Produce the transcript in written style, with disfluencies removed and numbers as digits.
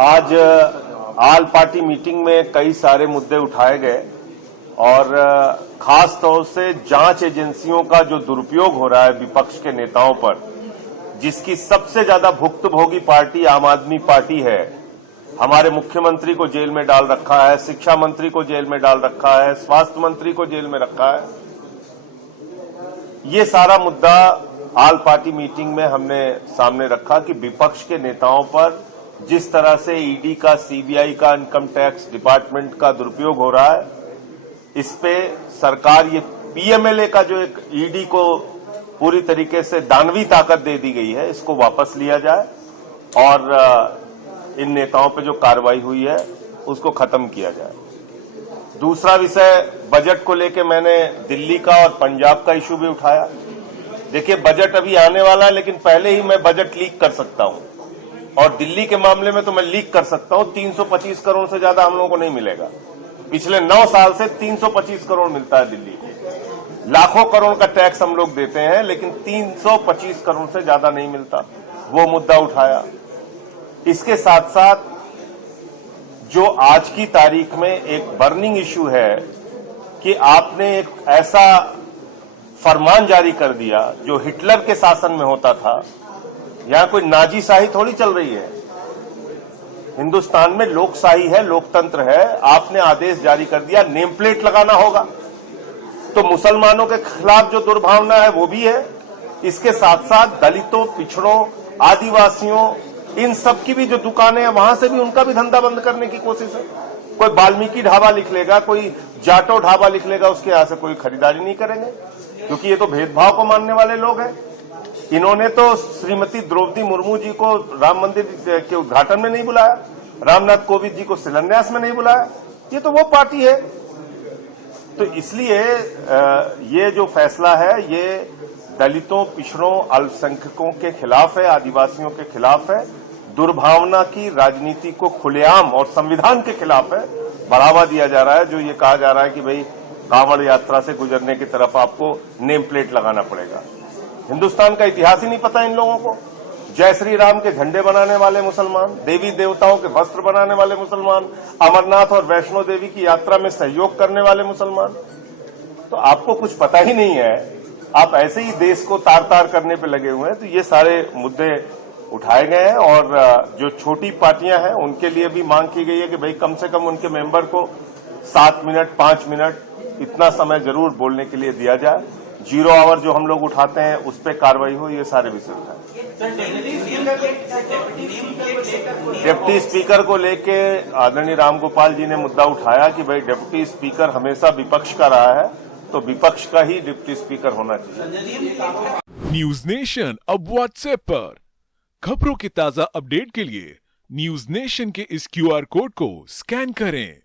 आज आल party meeting में कई सारे मुद्दे उठाए गए और खास तौर से जांच एजेंसियों का जो दुरुपयोग हो रहा है विपक्ष के नेताओं पर, जिसकी सबसे ज्यादा भुक्तभोगी पार्टी आम आदमी पार्टी है। हमारे मुख्यमंत्री को जेल में डाल रखा है, शिक्षा मंत्री को जेल में डाल रखा है, स्वास्थ्य मंत्री को जेल में रखा है। ये सारा मुद्दा आल पार्टी मीटिंग में हमने सामने रखा कि विपक्ष के नेताओं पर जिस तरह से ईडी का, सीबीआई का, इनकम टैक्स डिपार्टमेंट का दुरुपयोग हो रहा है, इस पे सरकार ये पीएमएलए का जो एक ईडी को पूरी तरीके से दानवी ताकत दे दी गई है, इसको वापस लिया जाए और इन नेताओं पे जो कार्रवाई हुई है उसको खत्म किया जाए। दूसरा विषय बजट को लेके मैंने दिल्ली का और पंजाब का इशू भी उठाया। देखिए, बजट अभी आने वाला है, लेकिन पहले ही मैं बजट लीक कर सकता हूं और दिल्ली के मामले में तो मैं लीक कर सकता हूं। 325 करोड़ से ज्यादा हम लोगों को नहीं मिलेगा। पिछले 9 साल से 325 करोड़ मिलता है दिल्ली को। लाखों करोड़ का टैक्स हम लोग देते हैं, लेकिन 325 करोड़ से ज्यादा नहीं मिलता। वो मुद्दा उठाया। इसके साथ साथ जो आज की तारीख में एक बर्निंग इश्यू है कि आपने एक ऐसा फरमान जारी कर दिया जो हिटलर के शासन में होता था। यहां कोई नाजीशाही थोड़ी चल रही है। हिंदुस्तान में लोकशाही है, लोकतंत्र है। आपने आदेश जारी कर दिया नेम प्लेट लगाना होगा, तो मुसलमानों के खिलाफ जो दुर्भावना है वो भी है। इसके साथ साथ दलितों, पिछड़ों, आदिवासियों, इन सब की भी जो दुकानें हैं वहां से भी उनका भी धंधा बंद करने की कोशिश है। कोई वाल्मीकि ढाबा लिख लेगा, कोई जाटो ढाबा लिख लेगा, उसके यहां से कोई खरीदारी नहीं करेंगे, क्योंकि ये तो भेदभाव को मानने वाले लोग हैं। इन्होंने तो श्रीमती द्रौपदी मुर्मू जी को राम मंदिर के उद्घाटन में नहीं बुलाया, रामनाथ कोविंद जी को शिलान्यास में नहीं बुलाया। ये तो वो पार्टी है। तो इसलिए ये जो फैसला है ये दलितों, पिछड़ों, अल्पसंख्यकों के खिलाफ है, आदिवासियों के खिलाफ है। दुर्भावना की राजनीति को खुलेआम और संविधान के खिलाफ है। बढ़ावा दिया जा रहा है। जो ये कहा जा रहा है कि भाई कांवड़ यात्रा से गुजरने की तरफ आपको नेम प्लेट लगाना पड़ेगा। हिंदुस्तान का इतिहास ही नहीं पता इन लोगों को। जय श्री राम के झंडे बनाने वाले मुसलमान, देवी देवताओं के वस्त्र बनाने वाले मुसलमान, अमरनाथ और वैष्णो देवी की यात्रा में सहयोग करने वाले मुसलमान। तो आपको कुछ पता ही नहीं है, आप ऐसे ही देश को तार तार करने पे लगे हुए हैं। तो ये सारे मुद्दे उठाए गए हैं और जो छोटी पार्टियां हैं उनके लिए भी मांग की गई है कि भाई कम से कम उनके मेंबर को 7 मिनट, 5 मिनट इतना समय जरूर बोलने के लिए दिया जाए। 0 आवर जो हम लोग उठाते हैं उस पर कार्रवाई हो, ये सारे विषय उठाए। डिप्टी स्पीकर को लेके आदरणीय रामगोपाल जी ने मुद्दा उठाया कि भाई डिप्टी स्पीकर हमेशा विपक्ष का रहा है, तो विपक्ष का ही डिप्टी स्पीकर होना चाहिए। न्यूज नेशन अब व्हाट्सएप पर खबरों के ताजा अपडेट के लिए न्यूज नेशन के इस QR कोड को स्कैन करें।